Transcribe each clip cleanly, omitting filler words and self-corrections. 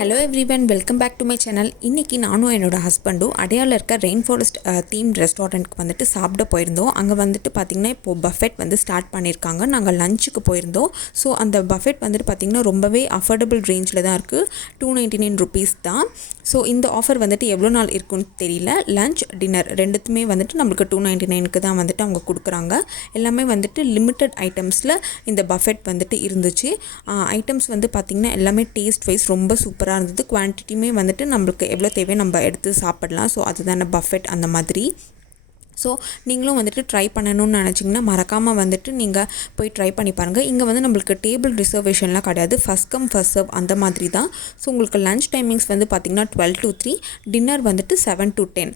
Hello everyone, welcome back to my channel. இன்னைக்கு நானும் என்னோட ஹஸ்பண்டும் அடையாள இருக்க ரெயின்ஃபாரஸ்ட் தீம் ரெஸ்டாரண்ட்க்கு வந்துட்டு சாப்பிட போயிருந்தோம். அங்கே வந்துட்டு பார்த்திங்கன்னா இப்போ பஃபெட் வந்து ஸ்டார்ட் பண்ணியிருக்காங்க. நாங்கள் லஞ்சுக்கு போயிருந்தோம். ஸோ அந்த பஃபெட் வந்துட்டு பார்த்திங்கன்னா ரொம்பவே அஃபோர்டபுள் ரேஞ்சில் தான் இருக்குது. 299 rupees தான். ஸோ இந்த ஆஃபர் வந்துட்டு எவ்வளோ நாள் இருக்குன்னு தெரியல. லஞ்ச் டின்னர் ரெண்டுத்துமே வந்துட்டு நம்மளுக்கு 299க்கு தான் வந்துட்டு அவங்க கொடுக்குறாங்க. எல்லாமே வந்துட்டு லிமிட்டட் ஐட்டம்ஸில் இந்த பஃபெட் வந்துட்டு இருந்துச்சு. ஐட்டம்ஸ் வந்து பார்த்திங்கன்னா எல்லாமே டேஸ்ட் வைஸ் ரொம்ப சூப்பராக இருந்தது. குவான்டிட்டியுமே வந்துட்டு நம்மளுக்கு எவ்வளோ தேவையோ நம்ம எடுத்து சாப்பிடலாம். ஸோ அதுதானே பஃபெட் அந்த மாதிரி. ஸோ நீங்களும் வந்துட்டு ட்ரை பண்ணணும்னு நினச்சிங்கன்னா மறக்காமல் வந்துட்டு நீங்கள் போய் ட்ரை பண்ணி பாருங்கள். இங்கே வந்து நம்மளுக்கு டேபிள் ரிசர்வேஷன்லாம் கிடையாது. ஃபஸ்ட் கம் ஃபஸ்ட் சர்வ் அந்த மாதிரி தான். ஸோ உங்களுக்கு லஞ்ச் டைமிங்ஸ் வந்து பார்த்திங்கன்னா 12 to 3, டின்னர் வந்துட்டு 7 to 10.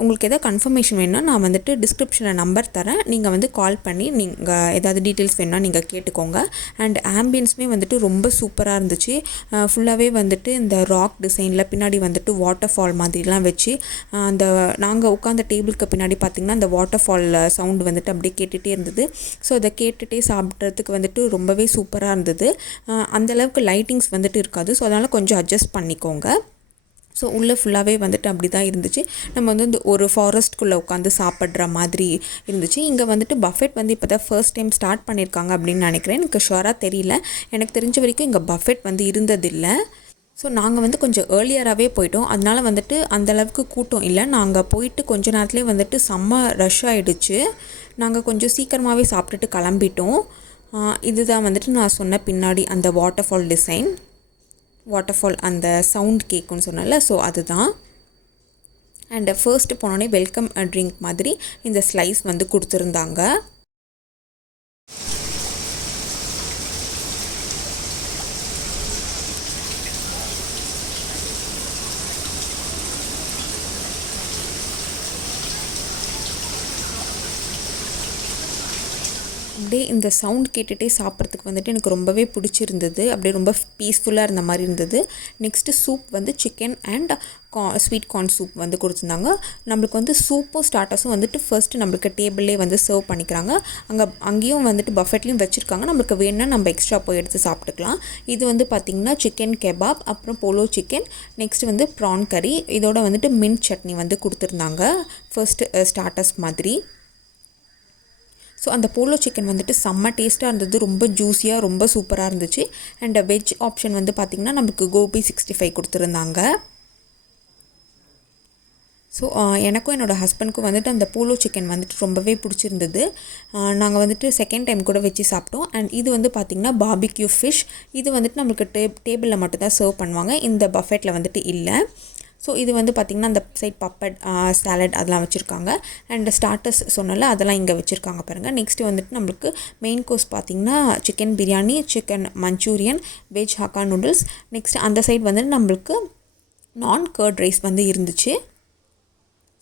உங்களுக்கு எதாவது கன்ஃபர்மேஷன் வேணும்னா நான் வந்துட்டு டிஸ்கிரிப்ஷனில் நம்பர் தரேன். நீங்கள் வந்து கால் பண்ணி நீங்கள் ஏதாவது டீட்டெயில்ஸ் வேணும்னா நீங்கள் கேட்டுக்கோங்க. அண்ட் ஆம்பியன்ஸுமே வந்துட்டு ரொம்ப சூப்பராக இருந்துச்சு. ஃபுல்லாகவே வந்துட்டு இந்த ராக் டிசைனில் பின்னாடி வந்துட்டு வாட்டர் ஃபால் மாதிரிலாம் வச்சு அந்த நாங்கள் உட்காந்த டேபிளுக்கு பின்னாடி அந்த வாட்டர் ஃபால் சவுண்டு வந்துட்டு அப்படியே கேட்டுகிட்டே இருந்தது. ஸோ அதை கேட்டுகிட்டே சாப்பிட்றதுக்கு வந்துட்டு ரொம்பவே சூப்பராக இருந்தது. அந்தளவுக்கு லைட்டிங்ஸ் வந்துட்டு இருக்காது. ஸோ அதனால் கொஞ்சம் அட்ஜஸ்ட் பண்ணிக்கோங்க. ஸோ உள்ளே ஃபுல்லாகவே வந்துட்டு அப்படி தான் இருந்துச்சு. நம்ம வந்து இந்த ஒரு ஃபாரஸ்ட்குள்ளே உட்காந்து சாப்பிட்ற மாதிரி இருந்துச்சு. இங்கே வந்துட்டு பஃபெட் வந்து இப்போ தான் ஃபர்ஸ்ட் டைம் ஸ்டார்ட் பண்ணியிருக்காங்க அப்படின்னு நினைக்கிறேன். எனக்கு ஷுவராக தெரியல. எனக்கு தெரிஞ்ச வரைக்கும் இங்கே பஃபெட் வந்து இருந்ததில்லை. ஸோ நாங்கள் வந்து கொஞ்சம் ஏர்லியராகவே போயிட்டோம். அதனால் வந்துட்டு அந்தளவுக்கு கூட்டம் இல்லை. நாங்கள் போயிட்டு கொஞ்ச நேரத்துலேயே வந்துட்டு செம்ம ரஷ் ஆகிடுச்சு. நாங்கள் கொஞ்சம் சீக்கிரமாகவே சாப்பிட்டுட்டு கிளம்பிட்டோம். இதுதான் வந்துட்டு நான் சொன்ன பின்னாடி அந்த வாட்டர்ஃபால் டிசைன், வாட்டர்ஃபால் அந்த சவுண்ட் கேட்குன்னு சொன்னல. ஸோ அதுதான். அண்ட் ஃபர்ஸ்ட்டு போனோடனே வெல்கம் ட்ரிங்க் மாதிரி இந்த ஸ்லைஸ் வந்து கொடுத்துருந்தாங்க. அப்படியே இந்த சவுண்ட் கேட்டுகிட்டே சாப்பிட்றதுக்கு வந்துட்டு எனக்கு ரொம்பவே பிடிச்சிருந்தது. அப்படியே ரொம்ப பீஸ்ஃபுல்லாக இருந்த மாதிரி இருந்தது. நெக்ஸ்ட்டு சூப் வந்து chicken and sweet corn soup வந்து கொடுத்துருந்தாங்க. நம்மளுக்கு வந்து சூப்பும் ஸ்டார்டர்ஸும் வந்துட்டு ஃபர்ஸ்ட்டு நம்மளுக்கு டேபிள்லே வந்து சர்வ் பண்ணிக்கிறாங்க. அங்கேயும் வந்துட்டு பஃபெட்லேயும் வச்சுருக்காங்க. நம்மளுக்கு வேணுன்னா நம்ம எக்ஸ்ட்ரா போய் எடுத்து சாப்பிட்டுக்கலாம். இது வந்து பார்த்திங்கன்னா சிக்கன் கெபாப், அப்புறம் போலோ சிக்கன், நெக்ஸ்ட் வந்து ப்ரான் கறி, இதோட வந்துட்டு மின்ட் சட்னி வந்து கொடுத்துருந்தாங்க ஃபர்ஸ்ட்டு ஸ்டார்டர்ஸ் மாதிரி. ஸோ அந்த போலோ சிக்கன் வந்துட்டு செம்ம டேஸ்ட்டாக இருந்தது. ரொம்ப ஜூஸியாக ரொம்ப சூப்பராக இருந்துச்சு. அண்ட் வெஜ் ஆப்ஷன் வந்து பார்த்திங்கன்னா நம்மளுக்கு கோபி 65 கொடுத்துருந்தாங்க. ஸோ எனக்கும் என்னோடய ஹஸ்பண்டுக்கும் வந்துட்டு அந்த போலோ சிக்கன் வந்துட்டு ரொம்பவே பிடிச்சிருந்தது. நாங்கள் வந்துட்டு செகண்ட் டைம் கூட வச்சு சாப்பிட்டோம். அண்ட் இது வந்து பார்த்திங்கன்னா பார்பிக்யூ ஃபிஷ். இது வந்துட்டு நம்மளுக்கு டேபிளில் மட்டும்தான் சர்வ் பண்ணுவாங்க. இந்த பஃபெட்டில் வந்துட்டு இல்லை. ஸோ இது வந்து பார்த்திங்கன்னா அந்த சைட் பப்பட், சாலட் அதெல்லாம் வச்சுருக்காங்க. அண்ட் ஸ்டார்டர்ஸ் சொன்னால அதெல்லாம் இங்கே வச்சுருக்காங்க பாருங்கள். நெக்ஸ்ட்டு வந்துட்டு நம்மளுக்கு மெயின் கோர்ஸ் பார்த்திங்கன்னா chicken biryani, chicken Manchurian, veg hakka noodles. Next அந்த சைட் வந்துட்டு நம்மளுக்கு நான் கர்ட் ரைஸ் வந்து இருந்துச்சு.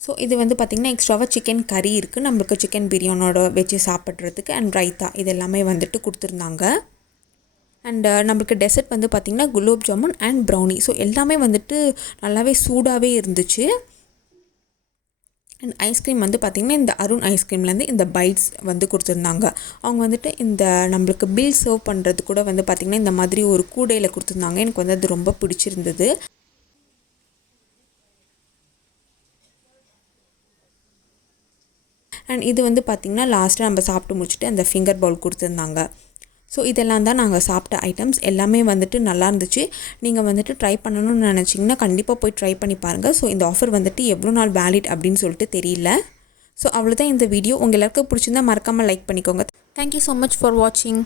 ஸோ இது வந்து பார்த்திங்கன்னா எக்ஸ்ட்ராவாக சிக்கன் கறி இருக்குது நம்மளுக்கு சிக்கன் பிரியாணியோட வச்சு சாப்பிட்றதுக்கு. அண்ட் ரைத்தா இது எல்லாமே வந்துட்டு கொடுத்துருந்தாங்க. அண்ட் நம்மளுக்கு டெசர்ட் வந்து பார்த்திங்கன்னா gulab jamun and brownie. So எல்லாமே வந்துட்டு நல்லாவே சூடாகவே இருந்துச்சு. அண்ட் ஐஸ்கிரீம் வந்து பார்த்திங்கன்னா இந்த அருண் ஐஸ்கிரீம்லேருந்து இந்த பைட்ஸ் வந்து கொடுத்துருந்தாங்க. அவங்க வந்துட்டு இந்த நம்மளுக்கு பில் சர்வ் பண்ணுறது கூட வந்து பார்த்திங்கன்னா இந்த மாதிரி ஒரு கூடையில் கொடுத்துருந்தாங்க. எனக்கு வந்து அது ரொம்ப பிடிச்சிருந்தது. அண்ட் இது வந்து பார்த்திங்கன்னா லாஸ்ட்டாக நம்ம சாப்பிட்டு முடிச்சுட்டு அந்த ஃபிங்கர் பவுல் கொடுத்துருந்தாங்க. ஸோ இதெல்லாம் தான் நாங்கள் சாப்பிட்ட ஐட்டம்ஸ். எல்லாமே வந்துட்டு நல்லா இருந்துச்சு. நீங்கள் வந்துட்டு ட்ரை பண்ணணும்னு நினச்சிங்கன்னா கண்டிப்பாக போய் ட்ரை பண்ணி பாருங்கள். ஸோ இந்த ஆஃபர் வந்துட்டு எவ்வளோ நாள் வேலிட் அப்படின்னு சொல்லிட்டு தெரியல. ஸோ அவ்வளோதான் இந்த வீடியோ. உங்கள் எல்லாருக்கும் பிடிச்சிருந்தா மறக்காமல் லைக் பண்ணிக்கோங்க. தேங்க்யூ ஸோ மச் ஃபார் வாட்சிங்.